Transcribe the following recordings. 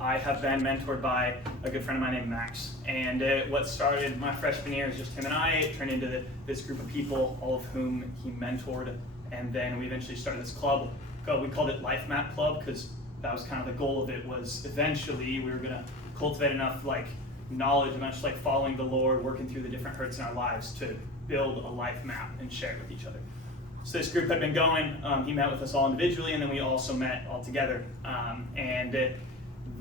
I have been mentored by a good friend of mine named Max. And what started my freshman year is just him and I. It turned into this group of people, all of whom he mentored. And then we eventually started this club. We called it Life Map Club because that was kind of the goal of it, was eventually we were going to cultivate enough knowledge, much like following the Lord, working through the different hurts in our lives, to build a life map and share it with each other. So this group had been going. He met with us all individually, and then we also met all together.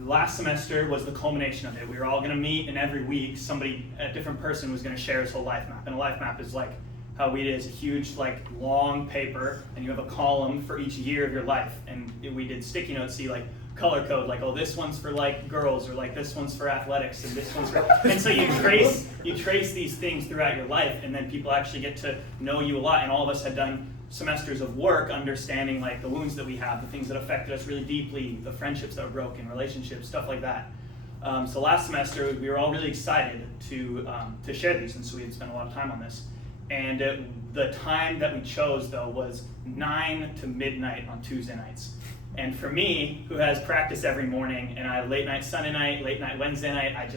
Last semester was the culmination of it. We were all going to meet, and every week a different person was going to share his whole life map. And a life map is like how we did, is a huge long paper, and you have a column for each year of your life. And we did sticky notes, see color code, this one's for girls, or this one's for athletics, and this one's for, and so you trace these things throughout your life, and then people actually get to know you a lot. And all of us had done semesters of work understanding the wounds that we have, the things that affected us really deeply, the friendships that were broken, relationships, stuff like that. So last semester we were all really excited to share these, and so we had spent a lot of time on this. And the time that we chose, though, was 9 to midnight on Tuesday nights. And for me, who has practice every morning, and I late night Sunday night, late night Wednesday night, I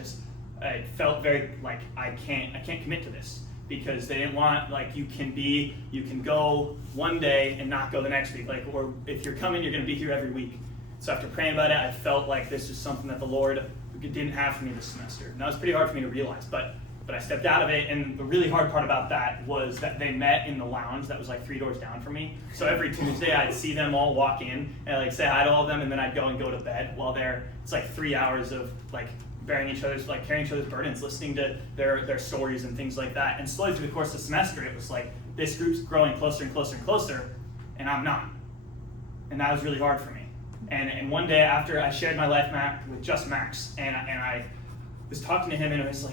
felt very I can't commit to this, because they didn't want you can go one day and not go the next week, or if you're coming, you're going to be here every week. So after praying about it, I felt like this was something that the Lord didn't have for me this semester. And that was pretty hard for me to realize, but I stepped out of it. And the really hard part about that was that they met in the lounge that was 3 doors down from me. So every Tuesday I'd see them all walk in and say hi to all of them, and then I'd go to bed while it's 3 hours of bearing each other's, carrying each other's burdens, listening to their stories and things like that. And slowly through the course of the semester, it was this group's growing closer and closer and closer, and I'm not. And that was really hard for me. And one day after I shared my life map with just Max, and I was talking to him, and it was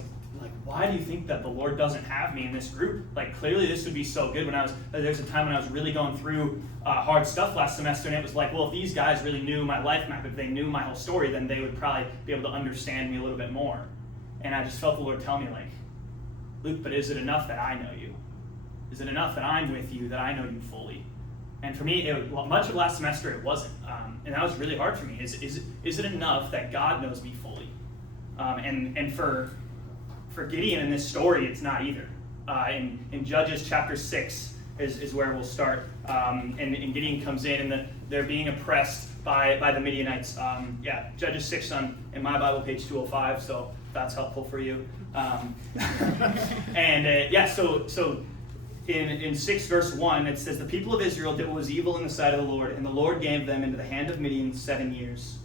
why do you think that the Lord doesn't have me in this group? Clearly this would be so good. There's a time when I was really going through hard stuff last semester, and it was well, if these guys really knew my life map, if they knew my whole story, then they would probably be able to understand me a little bit more. And I just felt the Lord tell me, Luke, but is it enough that I know you? Is it enough that I'm with you, that I know you fully? And for me, much of last semester, it wasn't. And that was really hard for me. Is it enough that God knows me fully? And for Gideon in this story, it's not either. In Judges chapter 6 is where we'll start. And Gideon comes in, and they're being oppressed by the Midianites. Judges 6 in my Bible, page 205, so that's helpful for you. So in 6 verse 1, it says, the people of Israel did what was evil in the sight of the Lord, and the Lord gave them into the hand of Midian 7 years.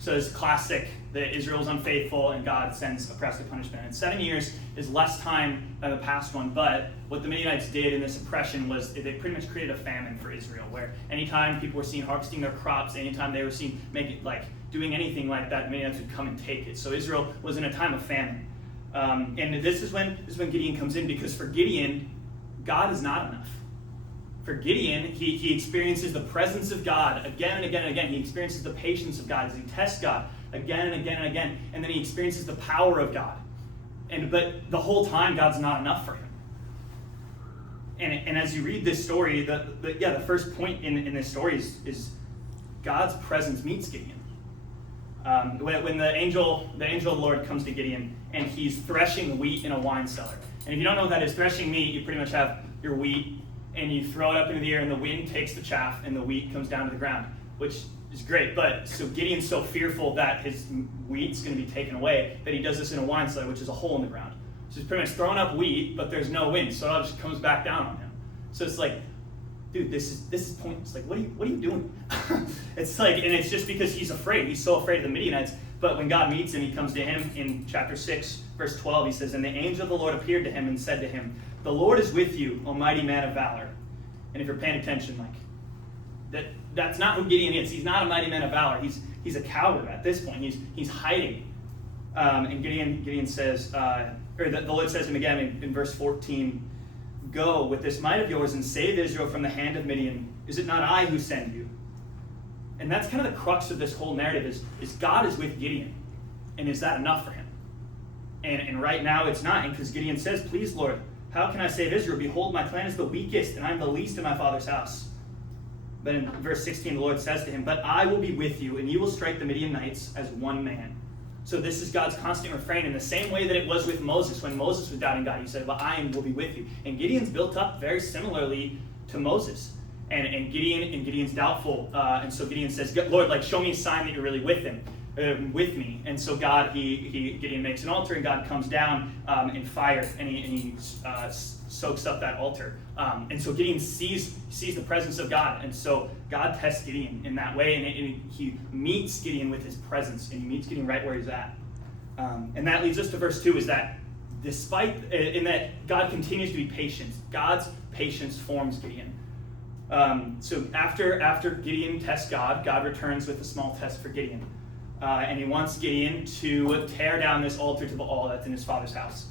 So it's classic that Israel is unfaithful and God sends oppressive punishment. And 7 years is less time than the past one, but what the Midianites did in this oppression was they pretty much created a famine for Israel, where anytime people were seen harvesting their crops, anytime they were seen doing anything like that, the Midianites would come and take it. So Israel was in a time of famine. And this is when Gideon comes in, because for Gideon, God is not enough. For Gideon, he experiences the presence of God again and again and again. He experiences the patience of God as he tests God again and again and again. And then he experiences the power of God. But the whole time, God's not enough for him. And as you read this story, the first point in this story is God's presence meets Gideon. When the angel of the Lord comes to Gideon, and he's threshing wheat in a wine cellar. And if you don't know what that is, threshing wheat, you pretty much have your wheat, and you throw it up into the air, and the wind takes the chaff, and the wheat comes down to the ground, which is great. But so Gideon's so fearful that his wheat's going to be taken away that he does this in a wine cellar, which is a hole in the ground. So he's pretty much throwing up wheat, but there's no wind, so it all just comes back down on him. So it's dude, this is pointless. What are you doing? It's and it's just because he's afraid. He's so afraid of the Midianites. But when God meets him, he comes to him in chapter 6, verse 12. He says, and the angel of the Lord appeared to him and said to him, the Lord is with you, O mighty man of valor. And if you're paying attention, that's not who Gideon is. He's not a mighty man of valor. He's a coward at this point. He's hiding. And Gideon says, the Lord says to him again in verse 14, go with this might of yours and save Israel from the hand of Midian. Is it not I who send you? And that's kind of the crux of this whole narrative is God is with Gideon. And is that enough for him? And right now it's not, because Gideon says, please, Lord, how can I save Israel? Behold, my clan is the weakest, and I am the least in my father's house. But in verse 16, the Lord says to him, "But I will be with you, and you will strike the Midianites as one man." So this is God's constant refrain in the same way that it was with Moses. When Moses was doubting God, he said, "But I will be with you." And Gideon's built up very similarly to Moses. And Gideon's doubtful. And so Gideon says, "Lord, like, show me a sign that you're really with me." And so Gideon makes an altar, and God comes down in fire, and he soaks up that altar. And so Gideon sees the presence of God, and so God tests Gideon in that way, and he meets Gideon with his presence, and he meets Gideon right where he's at. And that leads us to verse 2, is that in that God continues to be patient. God's patience forms Gideon. So after Gideon tests God, God returns with a small test for Gideon. And he wants Gideon to tear down this altar to Baal that's in his father's house.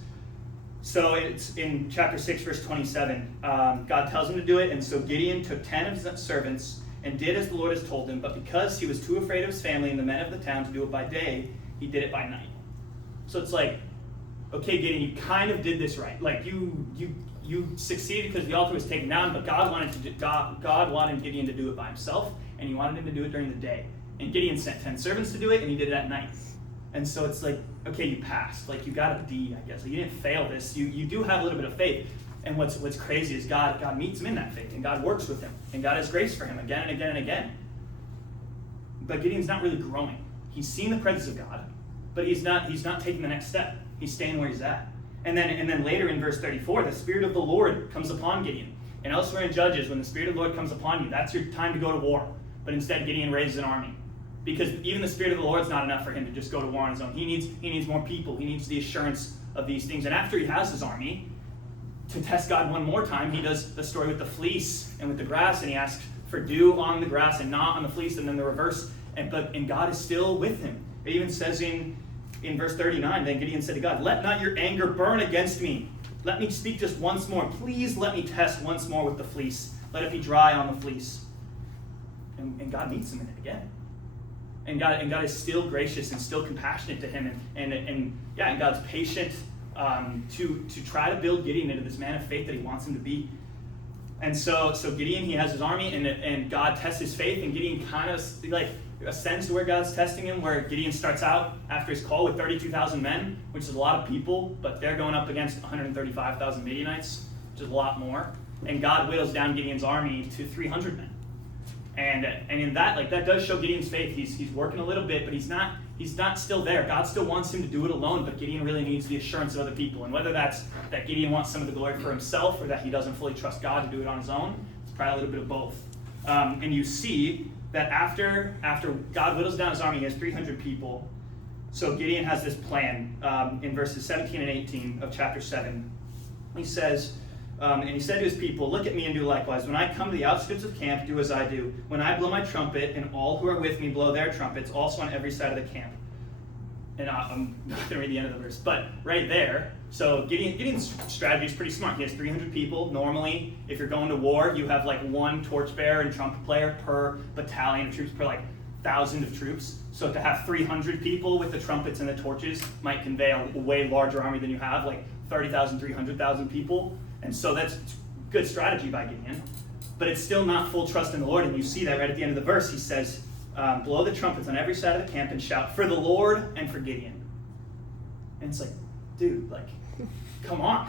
So it's in chapter 6, verse 27. God tells him to do it, and so Gideon took 10 of his servants and did as the Lord has told him, but because he was too afraid of his family and the men of the town to do it by day, he did it by night. So it's like, okay, Gideon, you kind of did this right. Like, you succeeded because the altar was taken down, but God wanted Gideon to do it by himself, and he wanted him to do it during the day. And Gideon sent 10 servants to do it, and he did it at night. And so it's like, okay, you passed. Like, you got a D, I guess. Like, you didn't fail this. You do have a little bit of faith. And what's crazy is God meets him in that faith, and God works with him, and God has grace for him again and again and again. But Gideon's not really growing. He's seen the presence of God, but he's not taking the next step. He's staying where he's at. And then later in verse 34, the Spirit of the Lord comes upon Gideon. And elsewhere in Judges, when the Spirit of the Lord comes upon you, that's your time to go to war. But instead, Gideon raises an army. Because even the Spirit of the Lord is not enough for him to just go to war on his own. He needs more people. He needs the assurance of these things. And after he has his army, to test God one more time, he does the story with the fleece and with the grass, and he asks for dew on the grass and not on the fleece, and then the reverse. And God is still with him. It even says in verse 39, then Gideon said to God, "Let not your anger burn against me. Let me speak just once more. Please let me test once more with the fleece. Let it be dry on the fleece." And God meets him in it again. And God is still gracious and still compassionate to him, and God's patient to try to build Gideon into this man of faith that he wants him to be. And so Gideon, he has his army, and God tests his faith, and Gideon kind of like ascends to where God's testing him, where Gideon starts out after his call with 32,000 men, which is a lot of people, but they're going up against 135,000 Midianites, which is a lot more. And God whittles down Gideon's army to 300 men. And in that, like, that does show Gideon's faith. He's working a little bit, but he's not still there. God still wants him to do it alone, but Gideon really needs the assurance of other people. And whether that's that Gideon wants some of the glory for himself, or that he doesn't fully trust God to do it on his own, it's probably a little bit of both. And you see that after God whittles down his army, he has 300 people. So Gideon has this plan in verses 17 and 18 of chapter 7. He says, and he said to his people, "Look at me and do likewise. When I come to the outskirts of camp, do as I do. When I blow my trumpet, and all who are with me blow their trumpets, also on every side of the camp." And I'm not going to read the end of the verse, but right there, so Gideon's strategy is pretty smart. He has 300 people. Normally, if you're going to war, you have like one torchbearer and trumpet player per battalion of troops, per like 1,000 of troops. So to have 300 people with the trumpets and the torches might convey a way larger army than you have, like 30,000, 300,000 people. And so that's good strategy by Gideon, but it's still not full trust in the Lord. And you see that right at the end of the verse. He says, "Blow the trumpets on every side of the camp and shout for the Lord and for Gideon." And it's like, dude, like, come on.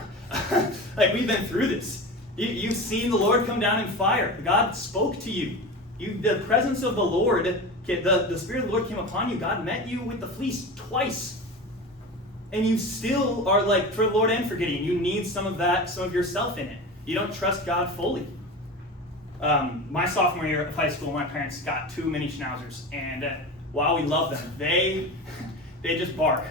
Like, we've been through this. You've seen the Lord come down in fire. God spoke to you. The presence of the Lord, the Spirit of the Lord came upon you. God met you with the fleece twice. And you still are like, for the Lord and for Gideon, you need some of yourself in it. You don't trust God fully. My sophomore year of high school, my parents got 2 mini schnauzers, and while we love them, they just bark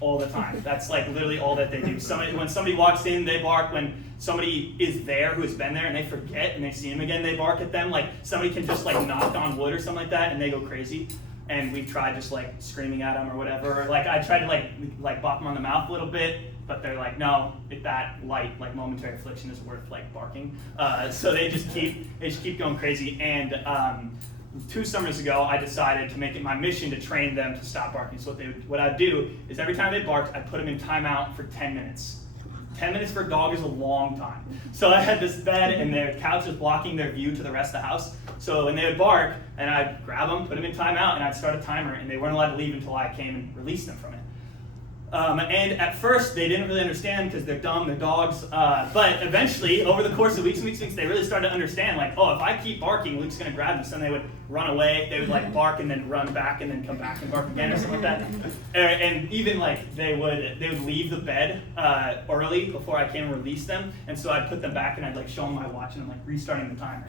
all the time. That's like literally all that they do. When somebody walks in, they bark. When somebody is there who has been there and they forget and they see him again, they bark at them. Like, somebody can just like knock on wood or something like that, and they go crazy. And we've tried just like screaming at them or whatever. Or, like, I tried to like bop them on the mouth a little bit, but they're like, no, that light, like momentary affliction is worth like barking. So they just keep going crazy. And 2 summers ago, I decided to make it my mission to train them to stop barking. So what I'd do is every time they barked, I'd put them in timeout for 10 minutes. 10 minutes for a dog is a long time. So I had this bed, and their couch was blocking their view to the rest of the house. So when they would bark, and I'd grab them, put them in timeout, and I'd start a timer, and they weren't allowed to leave until I came and released them from it. And at first, they didn't really understand because they're dumb, they're dogs. But eventually, over the course of weeks, they really started to understand, like, oh, if I keep barking, Luke's going to grab them. So then they would run away. They would, like, bark and then run back and then come back and bark again or something like that. And even, like, they would leave the bed early before I came and released them. And so I'd put them back and I'd, like, show them my watch and I'm, like, restarting the timer.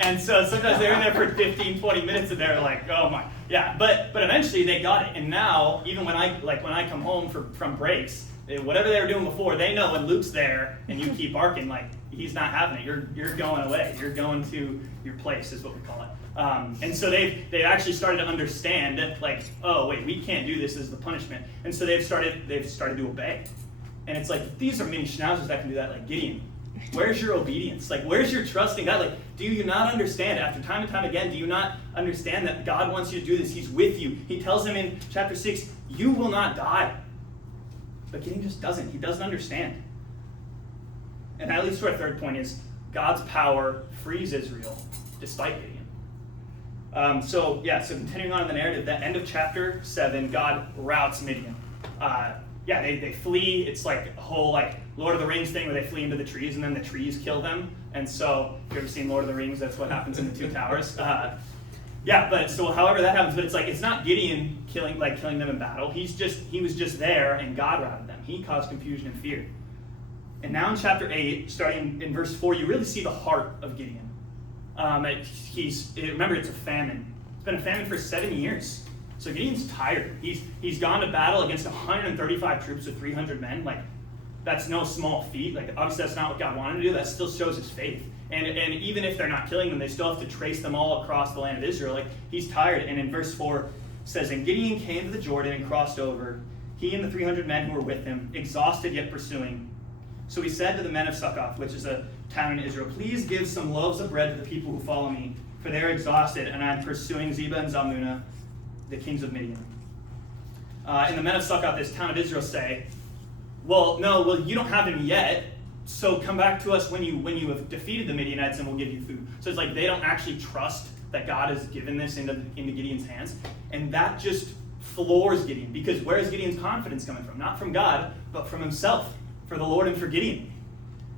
And so sometimes they were in there for 15, 20 minutes and they're like, oh, my. Yeah, but eventually they got it. And now, even when I come home from breaks, whatever they were doing before, they know when Luke's there and you keep barking, like, he's not having it. You're going away. You're going to your place, is what we call it. And so they've actually started to understand, like, oh wait, we can't do this as the punishment. And so they've started to obey. And it's like, these are mini schnauzers that can do that, like Gideon. Where's your obedience? Like, where's your trust in God? Like, do you not understand, after time and time again, do you not understand that God wants you to do this? He's with you. He tells him in chapter 6, you will not die. But Gideon just doesn't. He doesn't understand. And that leads to our third point is God's power frees Israel despite Gideon. So continuing on in the narrative, the end of chapter 7, God routs Midian. They flee. It's like a whole, like, Lord of the Rings thing where they flee into the trees and then the trees kill them. And so, if you've ever seen Lord of the Rings, that's what happens in the Two Towers. But so however that happens, but it's like, it's not Gideon killing them in battle. He was just there and God routed them. He caused confusion and fear. And now in chapter 8, starting in verse 4, you really see the heart of Gideon. Remember, it's a famine. It's been a famine for 7 years. So Gideon's tired. He's gone to battle against 135 troops with 300 men. Like, that's no small feat. Like, obviously that's not what God wanted to do. That still shows his faith. And even if they're not killing them, they still have to trace them all across the land of Israel. Like, he's tired. And in verse 4 it says, and Gideon came to the Jordan and crossed over, he and the 300 men who were with him, exhausted yet pursuing. So he said to the men of Succoth, which is a town in Israel, please give some loaves of bread to the people who follow me, for they are exhausted, and I am pursuing Zebah and Zalmunna, the kings of Midian. And the men of Succoth, this town of Israel, say, well, you don't have him yet, so come back to us when you have defeated the Midianites and we'll give you food. So it's like they don't actually trust that God has given this into Gideon's hands. And that just floors Gideon, because where is Gideon's confidence coming from? Not from God, but from himself, for the Lord and for Gideon.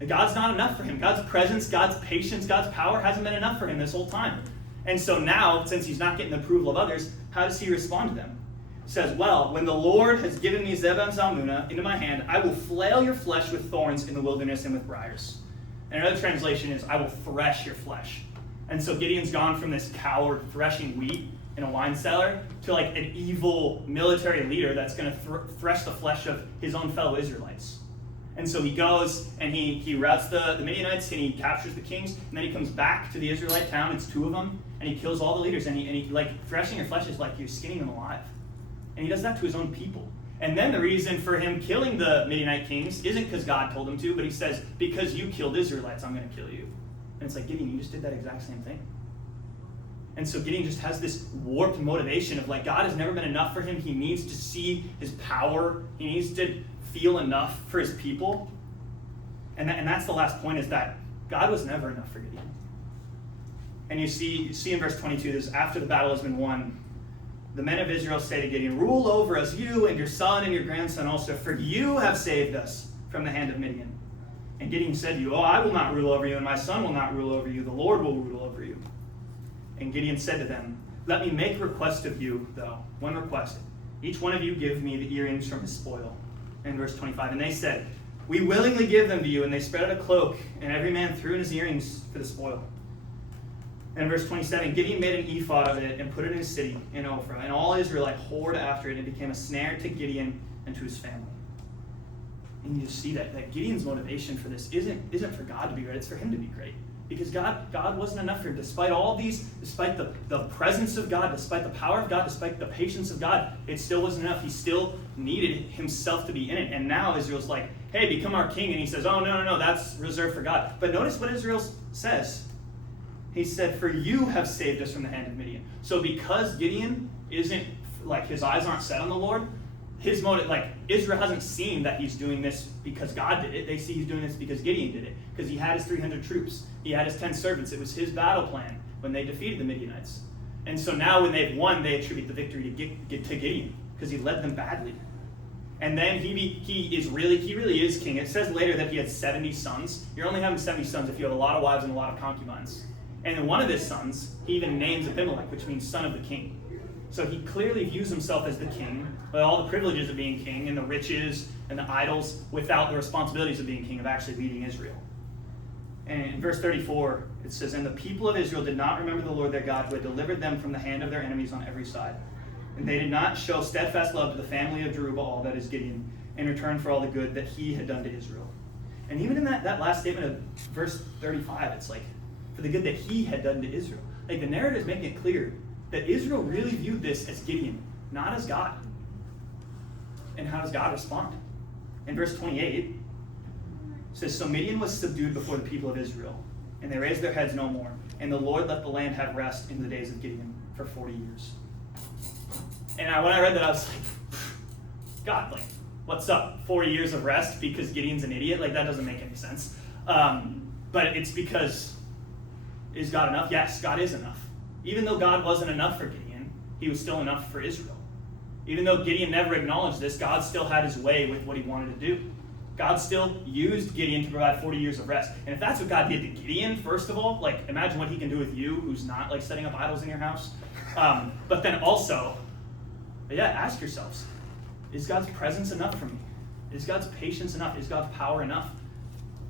God's not enough for him. God's presence, God's patience, God's power hasn't been enough for him this whole time. And so now, since he's not getting the approval of others, how does he respond to them? He says, well, when the Lord has given me Zebah and Zalmunna into my hand, I will flail your flesh with thorns in the wilderness and with briars. And another translation is, I will thresh your flesh. And so Gideon's gone from this coward threshing wheat in a wine cellar to like an evil military leader that's going to thresh the flesh of his own fellow Israelites. And so he goes and he routs the Midianites and he captures the kings, and then he comes back to the Israelite town. It's 2 of them, and he kills all the leaders. And he like, threshing your flesh is like you're skinning them alive. And he does that to his own people. And then the reason for him killing the Midianite kings isn't because God told him to, but he says, because you killed Israelites, I'm going to kill you. And it's like, Gideon, you just did that exact same thing. And so Gideon just has this warped motivation of like, God has never been enough for him. He needs to see his power. He needs to feel enough for his people. And that's the last point, is that God was never enough for Gideon. And you see in verse 22, this after the battle has been won, the men of Israel say to Gideon, rule over us, you and your son and your grandson also, for you have saved us from the hand of Midian. And Gideon said to you, I will not rule over you, and my son will not rule over you. The Lord will rule over you. And Gideon said to them, let me make request of you, though. One request. Each one of you give me the earrings from his spoil. In verse 25, and they said, we willingly give them to you. And they spread out a cloak, and every man threw in his earrings for the spoil. And in verse 27, Gideon made an ephod of it and put it in his city in Ophrah. And all Israel whored after it, and it became a snare to Gideon and to his family. And you just see that Gideon's motivation for this isn't for God to be great, it's for him to be great. Because God wasn't enough for him. Despite all these, despite the presence of God, despite the power of God, despite the patience of God, it still wasn't enough. He still needed himself to be in it. And now Israel's like, hey, become our king. And he says, oh, no, that's reserved for God. But notice what Israel says. He said, for you have saved us from the hand of Midian. So because Gideon isn't, like, his eyes aren't set on the Lord, his motive, like Israel hasn't seen that he's doing this because God did it. They see he's doing this because Gideon did it. Because he had his 300 troops. He had his 10 servants. It was his battle plan when they defeated the Midianites. And so now when they've won, they attribute the victory to Gideon because he led them badly. And then he really is king. It says later that he had 70 sons. You're only having 70 sons if you have a lot of wives and a lot of concubines. And then one of his sons, he even names Abimelech, which means son of the king. So he clearly views himself as the king, with all the privileges of being king and the riches and the idols, without the responsibilities of being king, of actually leading Israel. And in verse 34, it says, "And the people of Israel did not remember the Lord their God, who had delivered them from the hand of their enemies on every side. And they did not show steadfast love to the family of Jerubbaal," that is Gideon, "in return for all the good that he had done to Israel." And even in that last statement of verse 35, it's like, for the good that he had done to Israel. Like, the narrative is making it clear that Israel really viewed this as Gideon, not as God. And how does God respond? In verse 28, it says, "So Midian was subdued before the people of Israel, and they raised their heads no more. And the Lord let the land have rest in the days of Gideon for 40 years. And when I read that, I was like, God, like, what's up? 40 years of rest because Gideon's an idiot? Like, that doesn't make any sense. But it's because, is God enough? Yes, God is enough. Even though God wasn't enough for Gideon, he was still enough for Israel. Even though Gideon never acknowledged this, God still had his way with what he wanted to do. God still used Gideon to provide 40 years of rest. And if that's what God did to Gideon, first of all, like, imagine what he can do with you, who's not, like, setting up idols in your house. But then also, ask yourselves, is God's presence enough for me? Is God's patience enough? Is God's power enough?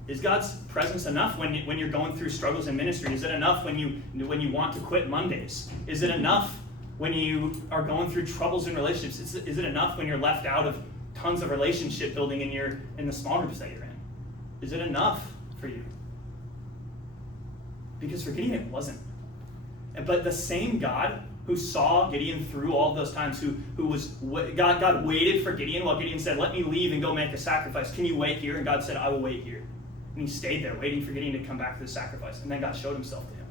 Is God's presence enough when you're going through struggles in ministry? Is it enough when you want to quit Mondays? Is it enough when you are going through troubles in relationships? Is it enough when you're left out of tons of relationship building in the small groups that you're in? Is it enough for you? Because for Gideon it wasn't. But the same God who saw Gideon through all those times, God waited for Gideon while Gideon said, "Let me leave and go make a sacrifice. Can you wait here?" And God said, "I will wait here." And he stayed there waiting for Gideon to come back to the sacrifice. And then God showed himself to him.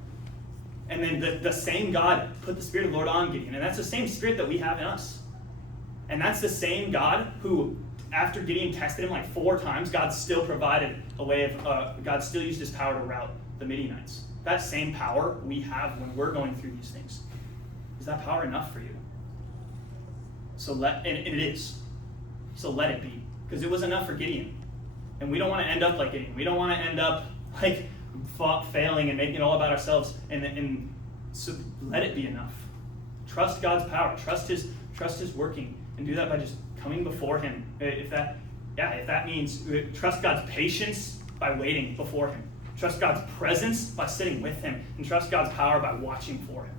And then the same God put the Spirit of the Lord on Gideon. And that's the same Spirit that we have in us. And that's the same God who, after Gideon tested him like 4 times, God still provided a way of, God still used his power to rout the Midianites. That same power we have when we're going through these things. Is that power enough for you? And it is. So let it be. Because it was enough for Gideon. And we don't want to end up like Gideon. We don't want to end up like failing and making it all about ourselves. And so let it be enough. Trust God's power. Trust his working. And do that by just coming before him. If that means trust God's patience by waiting before him. Trust God's presence by sitting with him. And trust God's power by watching for him.